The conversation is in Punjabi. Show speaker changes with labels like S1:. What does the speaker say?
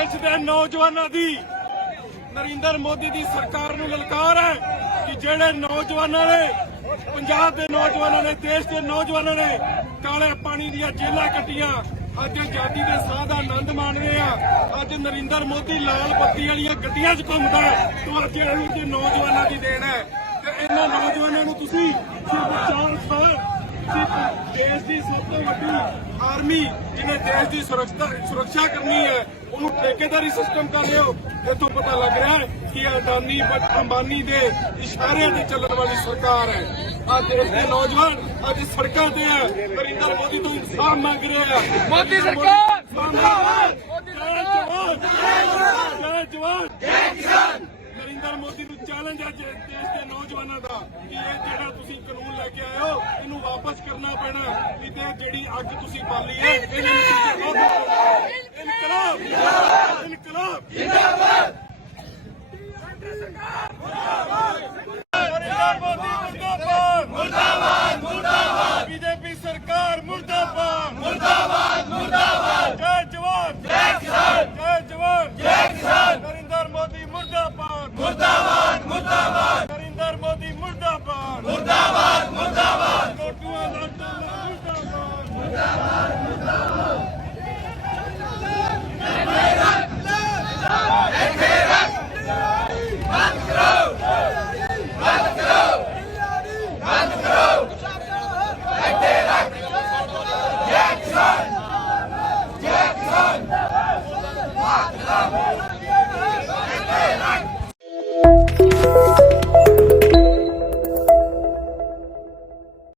S1: ਨੌਜਵਾਨਾਂ ਦੀ, ਨਰਿੰਦਰ ਮੋਦੀ ਦੀ ਸਰਕਾਰ ਨੂੰ ਲਲਕਾਰ ਹੈ ਕਿ ਜਿਹੜੇ ਨੌਜਵਾਨਾਂ ਨੇ, ਪੰਜਾਬ ਦੇ ਨੌਜਵਾਨਾਂ ਨੇ, ਦੇਸ਼ ਦੇ ਨੌਜਵਾਨਾਂ ਨੇ ਕਾਲੇ ਪਾਣੀ ਦੀਆਂ ਜੇਲਾਂ ਕੱਟੀਆਂ। ਅੱਜ ਆਜ਼ਾਦੀ ਦੇ ਸਾਹ ਦਾ ਆਨੰਦ ਮਾਣ ਰਹੇ ਆ। ਅੱਜ ਨਰਿੰਦਰ ਮੋਦੀ ਲਾਲ ਬੱਤੀ ਵਾਲੀਆਂ ਗੱਡੀਆਂ 'ਚ ਘੁੰਮਦਾ ਤੋ ਅੱਜ ਇਹੋ ਨੌਜਵਾਨਾਂ ਦੀ ਦੇਣ ਹੈ। ਤੇ ਇਹਨਾਂ ਨੌਜਵਾਨਾਂ ਨੂੰ ਤੁਸੀਂ ਦੇਸ਼ ਦੀ ਸਭ ਤੋਂ ਵੱਡੀ ਆਰਮੀ ਜਿਹਨੇ ਦੇਸ਼ ਦੀ ਸੁਰੱਖਿਆ ਸੁਰੱਖਿਆ ਕਰਨੀ ਹੈ ਉਹਨੂੰ ਠੇਕੇਦਾਰੀ ਸਿਸਟਮ ਕਰ ਰਹੇ ਹੋ। ਇੱਥੋਂ ਪਤਾ ਲੱਗ ਰਿਹਾ ਹੈ ਕਿ ਅਡਾਨੀ ਅੰਬਾਨੀ ਦੇ ਇਸ਼ਾਰਿਆਂ ਤੇ ਚੱਲਣ ਵਾਲੀ ਸਰਕਾਰ ਹੈ। ਅੱਜ ਦੇਸ਼ ਦੇ ਨੌਜਵਾਨ ਅੱਜ ਸੜਕਾਂ ਤੇ ਹੈ। ਨਰਿੰਦਰ ਮੋਦੀ ਤੋਂ ਇਨਸਾਫ ਮੰਗ ਰਹੇ ਆ।
S2: ਮੋਦੀ ਸਰਕਾਰ!
S1: ਜ਼ਿੰਦਾਬਾਦ ਜੈ ਜਵਾਨ! ਜੈ ਜਵਾਨ! ਜੈ ਕਿਸਾਨ ਨਰਿੰਦਰ ਮੋਦੀ ਨੂੰ ਚੈਲੰਜ ਹੈ ਦੇਸ਼ ਦੇ ਨੌਜਵਾਨਾਂ ਦਾ ਕਿ ਇਹ ਜਿਹੜਾ ਤੁਸੀਂ ਕਾਨੂੰਨ ਲੈ ਕੇ ਆਏ ਇਹਨੂੰ ਵਾਪਸ ਕਰਨਾ ਪੈਣਾ ਨਹੀਂ ਤੇ ਜਿਹੜੀ ਅੱਗ ਤੁਸੀਂ ਬਾਲੀ ਹੈ। ਇਨਕਲਾਬ! ਇਨਕਲਾਬ! ਜਿੰਦਾਬਾਦ! ਮੁਰਦਾਬਾਦ ਮੁਰਦਾਬਾਦ